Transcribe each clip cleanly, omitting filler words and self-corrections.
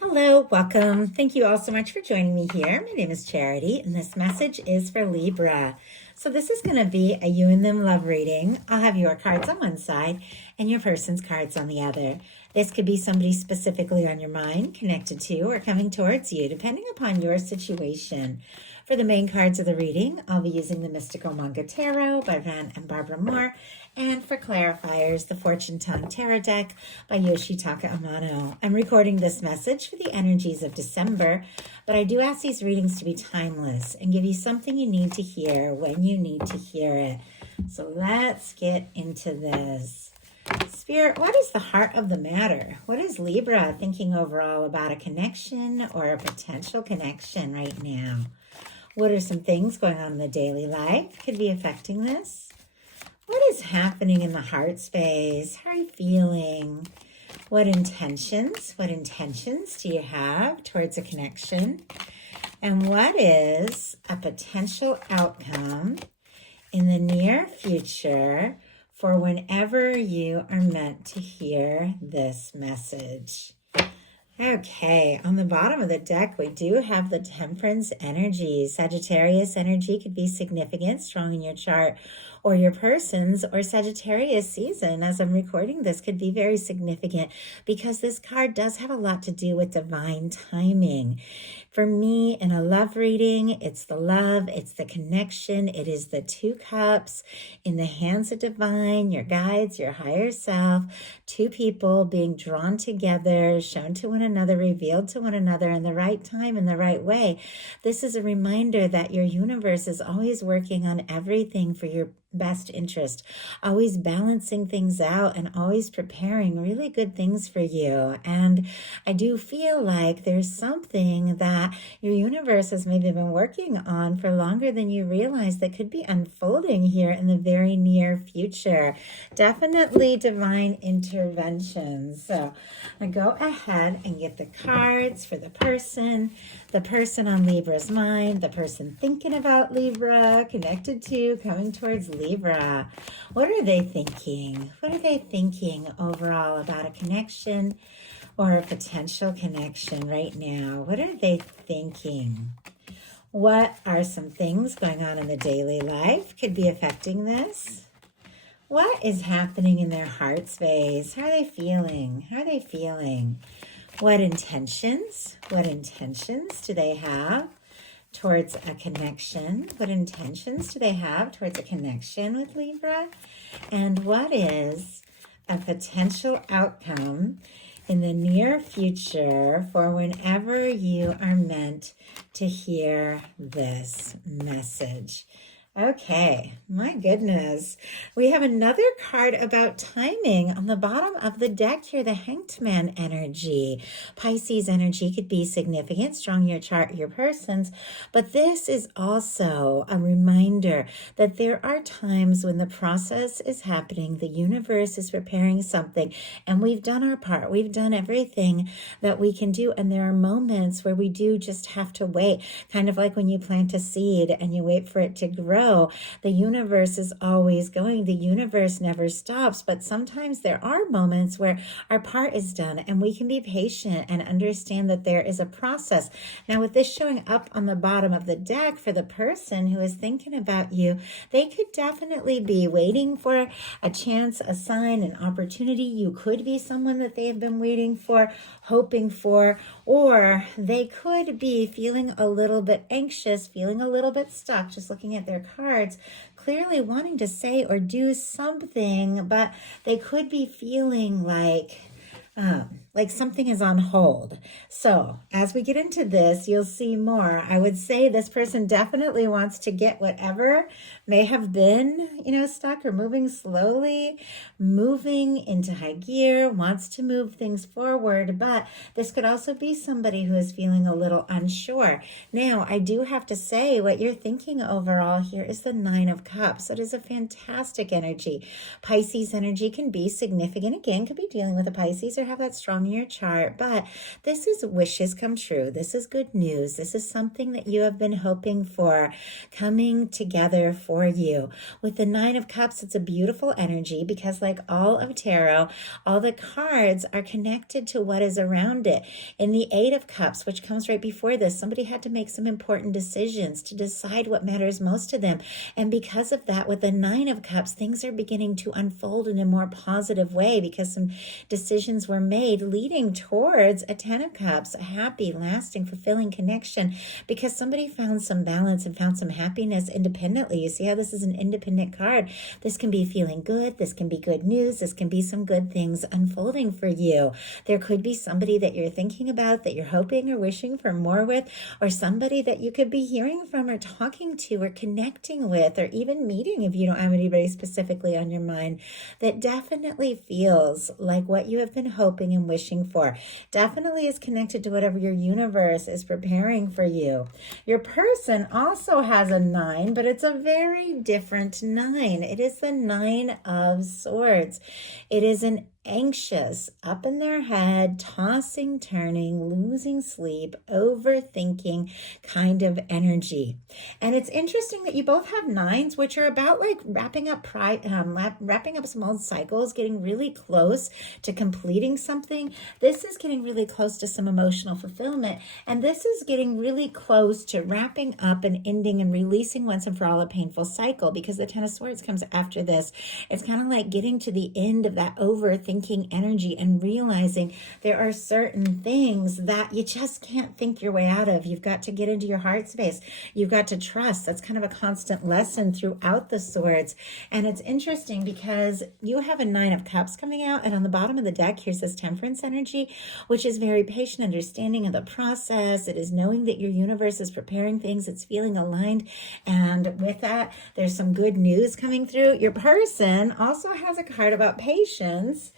Hello, welcome. Thank you all so much for joining me here. My name is Charity, and this message is for Libra. So this is going to be a you and them love reading. I'll have your cards on one side and your person's cards on the other. This could be somebody specifically on your mind, connected to, or coming towards you, depending upon your situation. For the main cards of the reading, I'll be using the Mystical Manga Tarot by Rann and Barbara Moore. And for clarifiers, the Fortune Tongue Tarot Deck by Yoshitaka Amano. I'm recording this message for the energies of December, but I do ask these readings to be timeless and give you something you need to hear when you need to hear it. So let's get into this. Spirit, what is the heart of the matter? What is Libra thinking overall about a connection or a potential connection right now? What are some things going on in the daily life could be affecting this? What is happening in the heart space? How are you feeling? What intentions do you have towards a connection? And what is a potential outcome in the near future for whenever you are meant to hear this message? Okay, on the bottom of the deck, we do have the Temperance energy. Sagittarius energy could be significant, strong in your chart or your person's, or Sagittarius season, as I'm recording this, could be very significant because this card does have a lot to do with divine timing. For me, in a love reading, it's the love, it's the connection, it is the two cups in the hands of divine, your guides, your higher self, two people being drawn together, shown to one another, revealed to one another in the right time, in the right way. This is a reminder that your universe is always working on everything for your best interest, always balancing things out and always preparing really good things for you. And I do feel like there's something that your universe has maybe been working on for longer than you realize that could be unfolding here in the very near future. Definitely divine intervention. So I go ahead and get the cards for the person on Libra's mind, the person thinking about Libra, connected to, coming towards Libra. What are they thinking? What are they thinking overall about a connection or a potential connection right now? What are they thinking? What are some things going on in the daily life could be affecting this? What is happening in their heart space? How are they feeling? How are they feeling? What intentions do they have towards a connection? What intentions do they have towards a connection with Libra? And what is a potential outcome in the near future for whenever you are meant to hear this message? Okay, my goodness. We have another card about timing on the bottom of the deck here, the Hanged Man energy. Pisces energy could be significant, strong in your chart, your person's, but this is also a reminder that there are times when the process is happening, the universe is preparing something, and we've done our part. We've done everything that we can do, and there are moments where we do just have to wait, kind of like when you plant a seed and you wait for it to grow. The universe is always going. The universe never stops, but sometimes there are moments where our part is done and we can be patient and understand that there is a process. Now, with this showing up on the bottom of the deck for the person who is thinking about you, they could definitely be waiting for a chance, a sign, an opportunity. You could be someone that they have been waiting for, hoping for, or they could be feeling a little bit anxious, feeling a little bit stuck, just looking at their cards, clearly wanting to say or do something, but they could be feeling like something is on hold. So as we get into this, you'll see more. I would say this person definitely wants to get whatever may have been, stuck or moving slowly, moving into high gear, wants to move things forward, but this could also be somebody who is feeling a little unsure. Now, I do have to say what you're thinking overall here is the Nine of Cups. It is a fantastic energy. Pisces energy can be significant. Again, could be dealing with a Pisces or to have that strong in your chart, but this is wishes come true. This is good news. This is something that you have been hoping for coming together for you. With the Nine of Cups, it's a beautiful energy because like all of tarot, all the cards are connected to what is around it. In the Eight of Cups, which comes right before this, somebody had to make some important decisions to decide what matters most to them. And because of that, with the Nine of Cups, things are beginning to unfold in a more positive way because some decisions were made leading towards a Ten of Cups, a happy, lasting, fulfilling connection because somebody found some balance and found some happiness independently. You see how this is an independent card? This can be feeling good. This can be good news. This can be some good things unfolding for you. There could be somebody that you're thinking about, that you're hoping or wishing for more with, or somebody that you could be hearing from or talking to or connecting with or even meeting if you don't have anybody specifically on your mind that definitely feels like what you have been hoping and wishing for. Definitely is connected to whatever your universe is preparing for you. Your person also has a 9, but it's a very different 9. It is the Nine of Swords. It is an anxious, up in their head, tossing, turning, losing sleep, overthinking kind of energy. And it's interesting that you both have 9s, which are about like wrapping up some old cycles, getting really close to completing something. This is getting really close to some emotional fulfillment. And this is getting really close to wrapping up and ending and releasing once and for all a painful cycle, because the Ten of Swords comes after this. It's kind of like getting to the end of that overthinking energy and realizing there are certain things that you just can't think your way out of. You've got to get into your heart space. You've got to trust. That's kind of a constant lesson throughout the swords. And it's interesting because you have a Nine of Cups coming out, and on the bottom of the deck, here's this Temperance energy, which is very patient understanding of the process. It is knowing that your universe is preparing things. It's feeling aligned. And with that, there's some good news coming through. Your person also has a card about patience,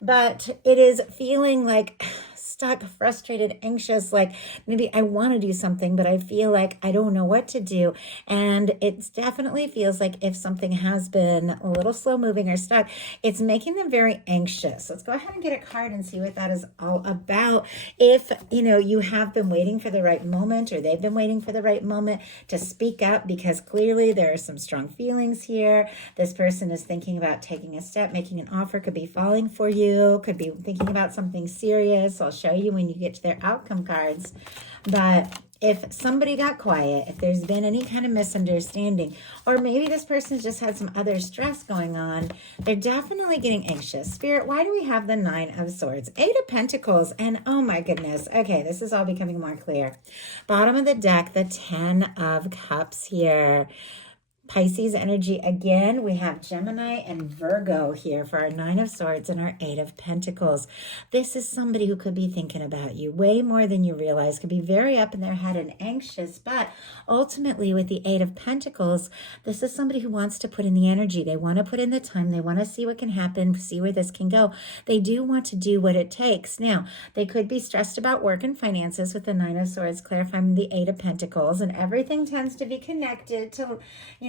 but it is feeling like stuck, frustrated, anxious, like maybe I want to do something, but I feel like I don't know what to do. And it definitely feels like if something has been a little slow moving or stuck, it's making them very anxious. Let's go ahead and get a card and see what that is all about. If, you have been waiting for the right moment, or they've been waiting for the right moment to speak up, because clearly there are some strong feelings here. This person is thinking about taking a step, making an offer, could be falling for you, could be thinking about something serious. I'll show you when you get to their outcome cards. But if somebody got quiet, if there's been any kind of misunderstanding, or maybe this person's just had some other stress going on, they're definitely getting anxious. Spirit, why do we have the Nine of Swords? Eight of Pentacles, and oh my goodness. Okay, this is all becoming more clear. Bottom of the deck, the Ten of Cups here. Pisces energy again. We have Gemini and Virgo here for our Nine of Swords and our Eight of Pentacles. This is somebody who could be thinking about you way more than you realize, could be very up in their head and anxious, but ultimately with the Eight of Pentacles, this is somebody who wants to put in the energy. They want to put in the time. They want to see what can happen, see where this can go. They do want to do what it takes. Now, they could be stressed about work and finances with the Nine of Swords, clarifying the Eight of Pentacles, and everything tends to be connected to,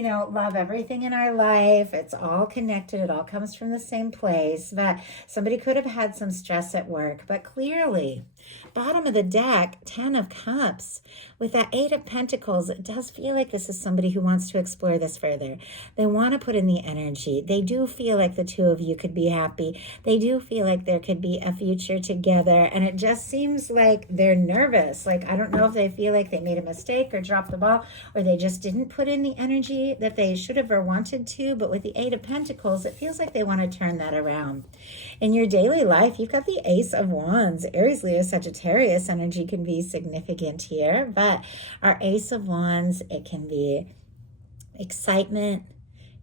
love, everything in our life. It's all connected. It all comes from the same place. But somebody could have had some stress at work. But clearly, bottom of the deck, Ten of Cups, with that Eight of Pentacles, it does feel like this is somebody who wants to explore this further. They want to put in the energy. They do feel like the two of you could be happy. They do feel like there could be a future together. And it just seems like they're nervous. Like, I don't know if they feel like they made a mistake or dropped the ball, or they just didn't put in the energy that they should have or wanted to. But with the Eight of Pentacles, it feels like they want to turn that around. In your daily life, you've got the Ace of Wands. Aries, Leo, Sagittarius energy can be significant here, but our Ace of Wands, it can be excitement,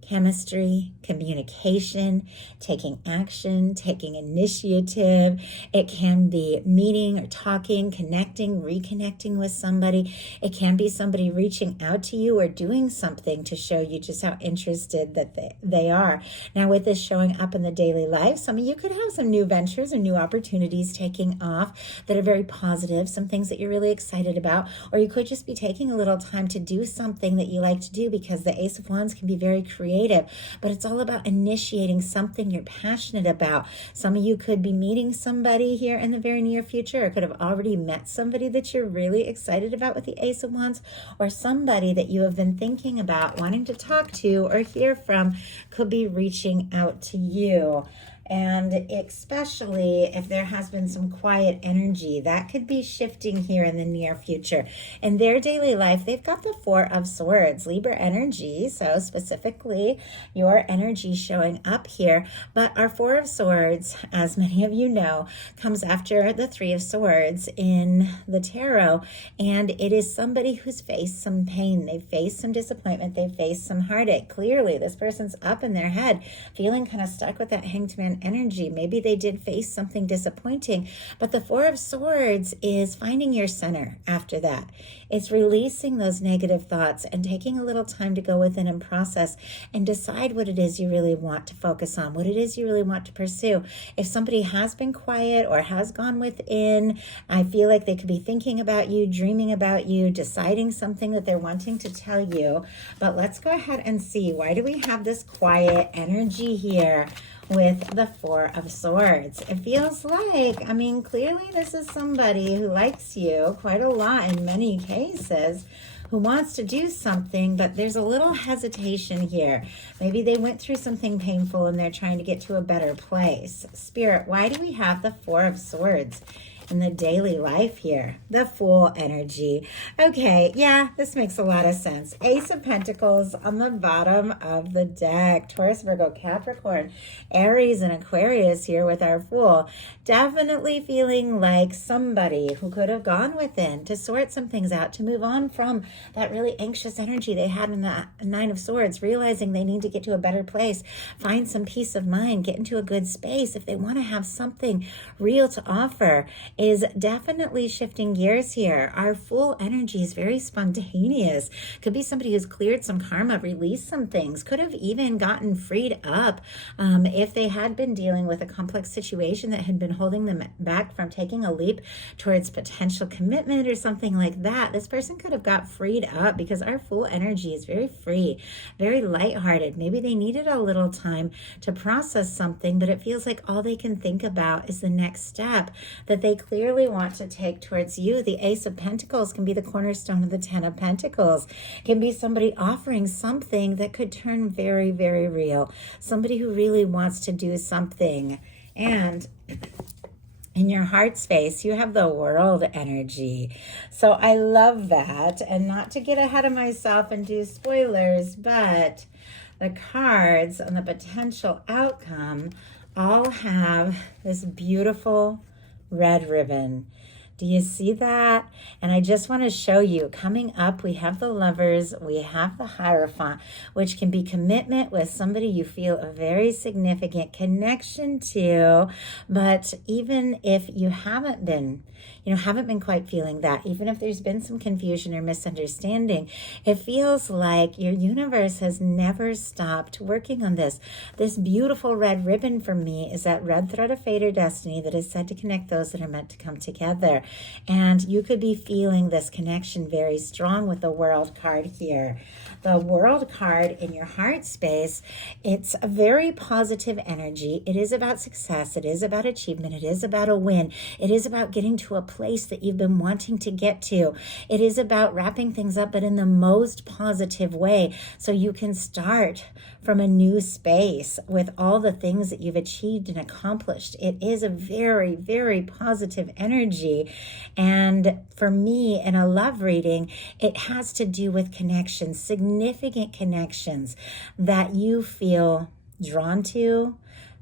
chemistry, communication, taking action, taking initiative. It can be meeting or talking, connecting, reconnecting with somebody. It can be somebody reaching out to you or doing something to show you just how interested that they are. Now, with this showing up in the daily life, some of you could have some new ventures or new opportunities taking off that are very positive, some things that you're really excited about, or you could just be taking a little time to do something that you like to do, because the Ace of Wands can be very creative creative, but it's all about initiating something you're passionate about. Some of you could be meeting somebody here in the very near future, or could have already met somebody that you're really excited about with the Ace of Wands, or somebody that you have been thinking about wanting to talk to or hear from could be reaching out to you. And especially if there has been some quiet energy, that could be shifting here in the near future. In their daily life, they've got the Four of Swords, Libra energy. So specifically, your energy showing up here. But our Four of Swords, as many of you know, comes after the Three of Swords in the tarot. And it is somebody who's faced some pain. They've faced some disappointment. They've faced some heartache. Clearly, this person's up in their head, feeling kind of stuck with that Hanged Man energy. Maybe they did face something disappointing, but the Four of Swords is finding your center after that. It's releasing those negative thoughts and taking a little time to go within and process and decide what it is you really want to focus on, what it is you really want to pursue. If somebody has been quiet or has gone within, I feel like they could be thinking about you, dreaming about you, deciding something that they're wanting to tell you. But let's go ahead and see, why do we have this quiet energy here with the Four of Swords? It feels like, I mean, clearly this is somebody who likes you quite a lot in many cases, who wants to do something, but there's a little hesitation here. Maybe they went through something painful and they're trying to get to a better place. Spirit, why do we have the Four of Swords in the daily life here? The Fool energy. Okay, yeah, this makes a lot of sense. Ace of Pentacles on the bottom of the deck. Taurus, Virgo, Capricorn, Aries, and Aquarius here with our Fool. Definitely feeling like somebody who could have gone within to sort some things out, to move on from that really anxious energy they had in the Nine of Swords, realizing they need to get to a better place, find some peace of mind, get into a good space if they want to have something real to offer. Is definitely shifting gears here. Our Fool energy is very spontaneous. Could be somebody who's cleared some karma, released some things, could have even gotten freed up if they had been dealing with a complex situation that had been holding them back from taking a leap towards potential commitment or something like that. This person could have got freed up because our Fool energy is very free, very lighthearted. Maybe they needed a little time to process something, but it feels like all they can think about is the next step that they clearly want to take towards you. The Ace of Pentacles can be the cornerstone of the Ten of Pentacles. It can be somebody offering something that could turn very, very real. Somebody who really wants to do something. And in your heart space, you have the World energy. So I love that. And not to get ahead of myself and do spoilers, but the cards and the potential outcome all have this beautiful red ribbon. Do you see that? And I just want to show you, coming up, we have the Lovers, we have the Hierophant, which can be commitment with somebody you feel a very significant connection to. But even if you haven't been quite feeling that, even if there's been some confusion or misunderstanding, it feels like your universe has never stopped working on this. This beautiful red ribbon for me is that red thread of fate or destiny that is said to connect those that are meant to come together. And you could be feeling this connection very strong with the World card here. The World card in your heart space, it's a very positive energy. It is about success. It is about achievement. It is about a win. It is about getting to a place that you've been wanting to get to. It is about wrapping things up, but in the most positive way, so you can start from a new space with all the things that you've achieved and accomplished. It is a very, very positive energy. And for me, in a love reading, it has to do with connections, significant connections that you feel drawn to,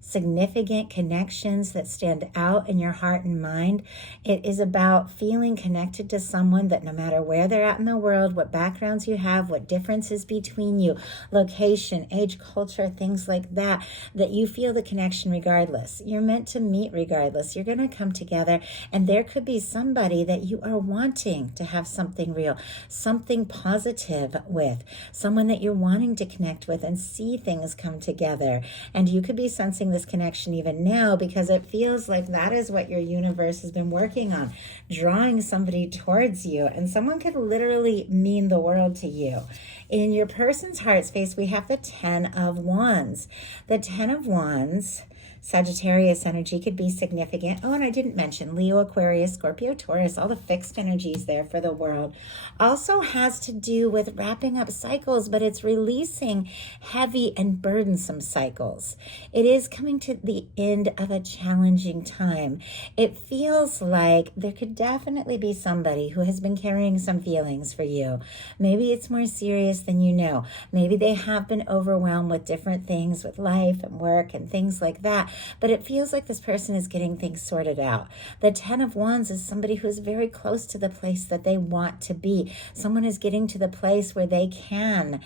significant connections that stand out in your heart and mind. It is about feeling connected to someone that no matter where they're at in the world, what backgrounds you have, what differences between you, location, age, culture, things like that, that you feel the connection regardless. You're meant to meet regardless. You're going to come together, and there could be somebody that you are wanting to have something real, something positive with, someone that you're wanting to connect with and see things come together. And you could be sensing this connection even now, because it feels like that is what your universe has been working on, drawing somebody towards you. And someone could literally mean the world to you. In your person's heart space, we have the 10 of Wands. The 10 of Wands, Sagittarius energy could be significant. Oh, and I didn't mention Leo, Aquarius, Scorpio, Taurus, all the fixed energies there for the world. Also has to do with wrapping up cycles, but it's releasing heavy and burdensome cycles. It is coming to the end of a challenging time. It feels like there could definitely be somebody who has been carrying some feelings for you. Maybe it's more serious than you know. Maybe they have been overwhelmed with different things, with life and work and things like that. But it feels like this person is getting things sorted out. The 10 of Wands is somebody who is very close to the place that they want to be. Someone is getting to the place where they can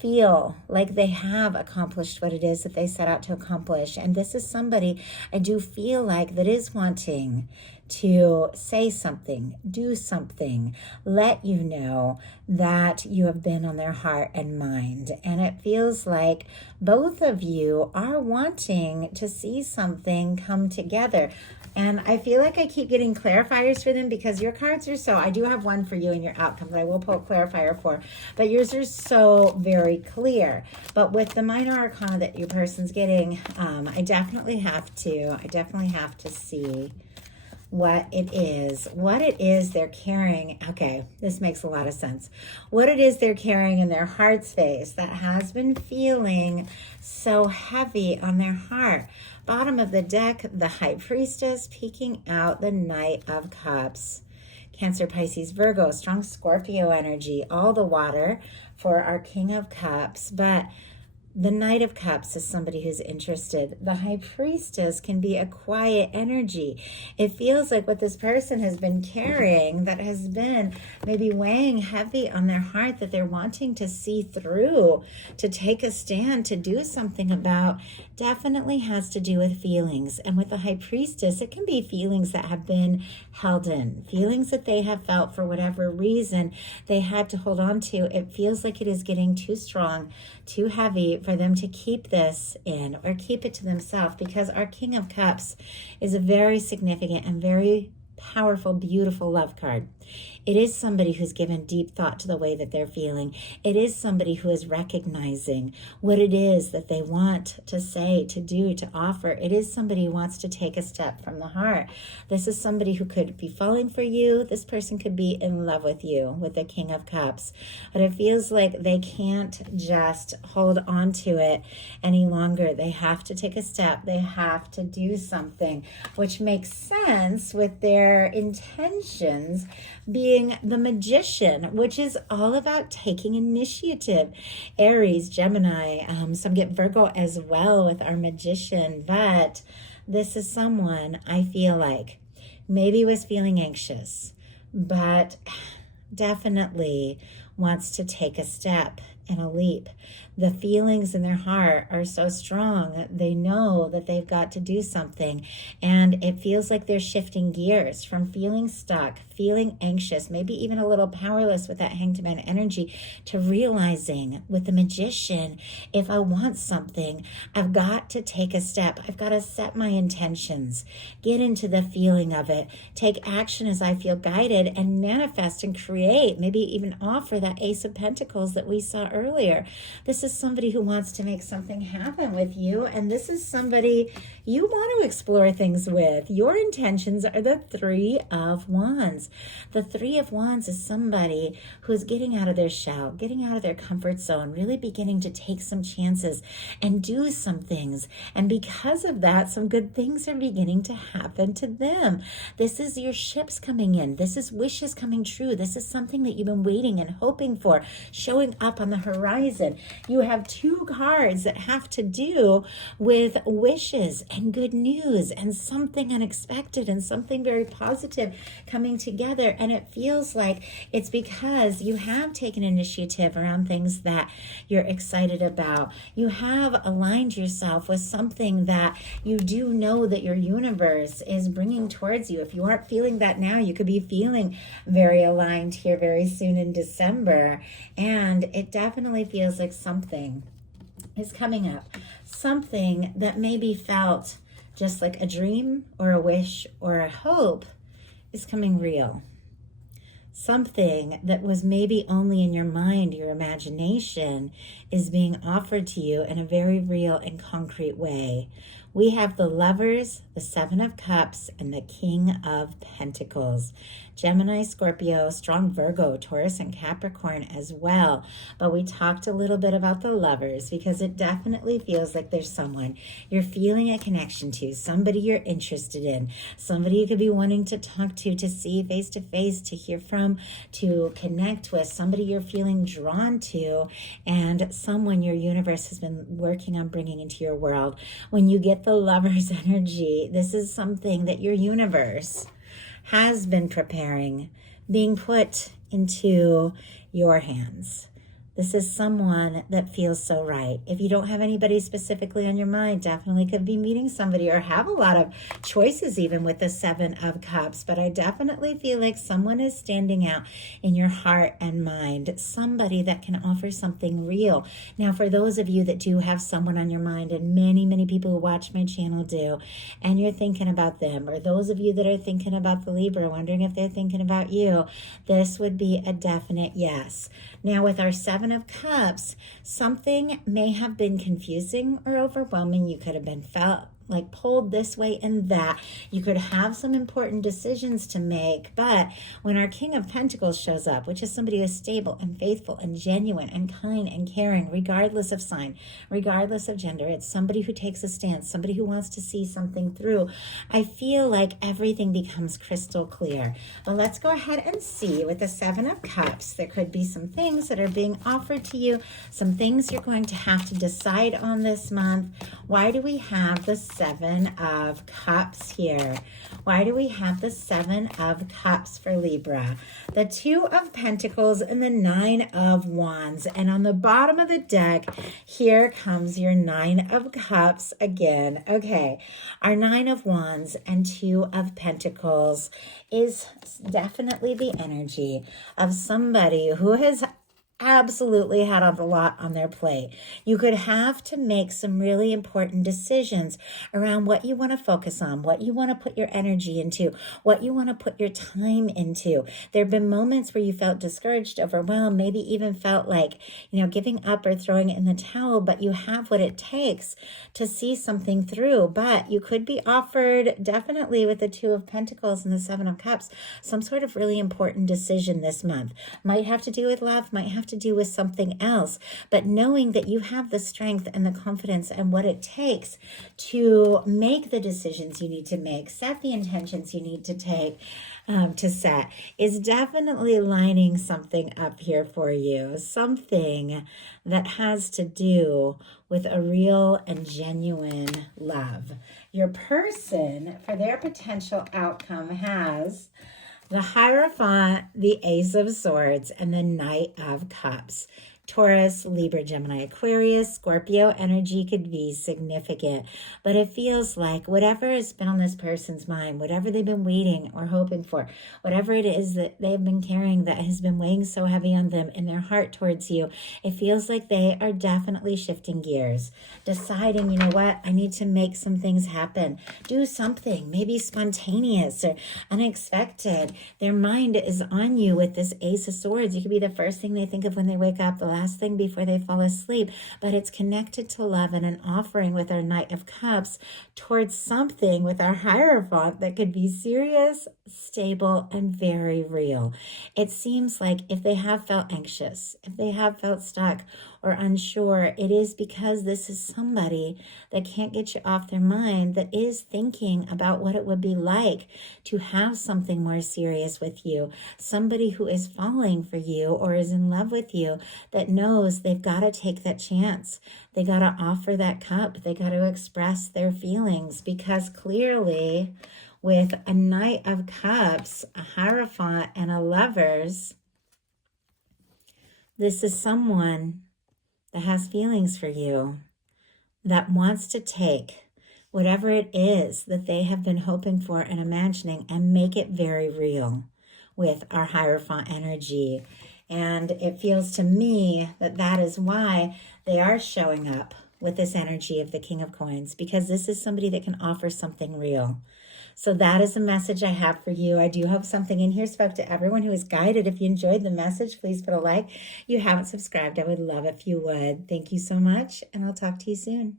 feel like they have accomplished what it is that they set out to accomplish. And this is somebody I do feel like that is wanting to say something, do something, let you know that you have been on their heart and mind. And it feels like both of you are wanting to see something come together. And I feel like I keep getting clarifiers for them because your cards are so, I do have one for you in your outcome that I will pull a clarifier for, but yours are so very clear. But with the minor arcana that your person's getting, I definitely have to see what it is they're carrying. Okay, this makes a lot of sense. What it is they're carrying in their heart space that has been feeling so heavy on their heart. Bottom of the deck, the High Priestess, peeking out the Knight of Cups. Cancer, Pisces, Virgo, strong Scorpio energy, all the water for our King of Cups. But the Knight of Cups is somebody who's interested. The High Priestess can be a quiet energy. It feels like what this person has been carrying that has been maybe weighing heavy on their heart that they're wanting to see through, to take a stand, to do something about, definitely has to do with feelings. And with the High Priestess, it can be feelings that have been held in, feelings that they have felt for whatever reason they had to hold on to. It feels like it is getting too strong, too heavy for them to keep this in or keep it to themselves, because our King of Cups is a very significant and very powerful, beautiful love card. It is somebody who's given deep thought to the way that they're feeling. It is somebody who is recognizing what it is that they want to say, to do, to offer. It is somebody who wants to take a step from the heart. This is somebody who could be falling for you. This person could be in love with you, with the King of Cups. But it feels like they can't just hold on to it any longer. They have to take a step. They have to do something, which makes sense with their intentions being the Magician, which is all about taking initiative. Aries, Gemini, some get Virgo as well with our Magician, but this is someone I feel like maybe was feeling anxious, but definitely wants to take a step and a leap. The feelings in their heart are so strong that they know that they've got to do something. And it feels like they're shifting gears from feeling stuck, feeling anxious, maybe even a little powerless with that Hanged Man energy, to realizing with the Magician, if I want something, I've got to take a step. I've got to set my intentions, get into the feeling of it, take action as I feel guided, and manifest and create, maybe even offer that Ace of Pentacles that we saw earlier. This is somebody who wants to make something happen with you, and this is somebody you want to explore things with. Your intentions are the Three of Wands. The Three of Wands is somebody who's getting out of their shell, getting out of their comfort zone, really beginning to take some chances and do some things. And because of that, some good things are beginning to happen to them. This is your ships coming in. This is wishes coming true. This is something that you've been waiting and hoping for, showing up on the horizon. You have two cards that have to do with wishes and good news and something unexpected and something very positive coming together. And it feels like it's because you have taken initiative around things that you're excited about. You have aligned yourself with something that you do know that your universe is bringing towards you. If you aren't feeling that now, you could be feeling very aligned here very soon in December. And it definitely feels like something is coming up. Something that maybe felt just like a dream or a wish or a hope is coming real. Something that was maybe only in your mind, your imagination, is being offered to you in a very real and concrete way. We have the Lovers, the Seven of Cups, and the King of Pentacles. Gemini, Scorpio, strong Virgo, Taurus, and Capricorn as well. But we talked a little bit about the Lovers because it definitely feels like there's someone you're feeling a connection to, somebody you're interested in, somebody you could be wanting to talk to see face to face, to hear from, to connect with, somebody you're feeling drawn to, and someone your universe has been working on bringing into your world. When you get the Lover's energy, this is something that your universe has been preparing, being put into your hands. This is someone that feels so right. If you don't have anybody specifically on your mind, definitely could be meeting somebody or have a lot of choices even with the Seven of Cups. But I definitely feel like someone is standing out in your heart and mind, somebody that can offer something real. Now, for those of you that do have someone on your mind, and many, many people who watch my channel do, and you're thinking about them, or those of you that are thinking about the Libra, wondering if they're thinking about you, this would be a definite yes. Now, with our Seven of Cups, something may have been confusing or overwhelming. You could have been felt like pulled this way and that. You could have some important decisions to make, but when our King of Pentacles shows up, which is somebody who is stable and faithful and genuine and kind and caring, regardless of sign, regardless of gender, it's somebody who takes a stance, somebody who wants to see something through. I feel like everything becomes crystal clear. But let's go ahead and see with the Seven of Cups. There could be some things that are being offered to you, some things you're going to have to decide on this month. Why do we have the Seven of Cups here? Why do we have the Seven of Cups for Libra? The Two of Pentacles and the Nine of Wands. And on the bottom of the deck, here comes your Nine of Cups again. Okay, our Nine of Wands and Two of Pentacles is definitely the energy of somebody who has absolutely had a lot on their plate. You could have to make some really important decisions around what you want to focus on, what you want to put your energy into, what you want to put your time into. There have been moments where you felt discouraged, overwhelmed, maybe even felt like, giving up or throwing it in the towel, but you have what it takes to see something through. But you could be offered, definitely with the Two of Pentacles and the Seven of Cups, some sort of really important decision this month. Might have to do with love, might have to do with something else, but knowing that you have the strength and the confidence and what it takes to make the decisions you need to make, set the intentions you need to take, to set, is definitely lining something up here for you. Something that has to do with a real and genuine love. Your person, for their potential outcome, has the Hierophant, the Ace of Swords, and the Knight of Cups. Taurus, Libra, Gemini, Aquarius, Scorpio energy could be significant, but it feels like whatever has been on this person's mind, whatever they've been waiting or hoping for, whatever it is that they've been carrying that has been weighing so heavy on them in their heart towards you, it feels like they are definitely shifting gears, deciding, you know what, I need to make some things happen, do something, maybe spontaneous or unexpected. Their mind is on you with this Ace of Swords. You could be the first thing they think of when they wake up, the last thing before they fall asleep, but it's connected to love and an offering with our Knight of Cups towards something with our Hierophant that could be serious, stable, and very real. It seems like if they have felt anxious, if they have felt stuck or unsure, it is because this is somebody that can't get you off their mind, that is thinking about what it would be like to have something more serious with you, somebody who is falling for you or is in love with you, that knows they've got to take that chance. They got to offer that cup. They got to express their feelings, because clearly with a Knight of Cups, a Hierophant, and a Lovers, this is someone that has feelings for you, that wants to take whatever it is that they have been hoping for and imagining and make it very real with our Hierophant energy. And it feels to me that that is why they are showing up with this energy of the King of Coins, because this is somebody that can offer something real. So that is the message I have for you. I do hope something in here spoke to everyone who is guided. If you enjoyed the message, please put a like. If you haven't subscribed, I would love if you would. Thank you so much, and I'll talk to you soon.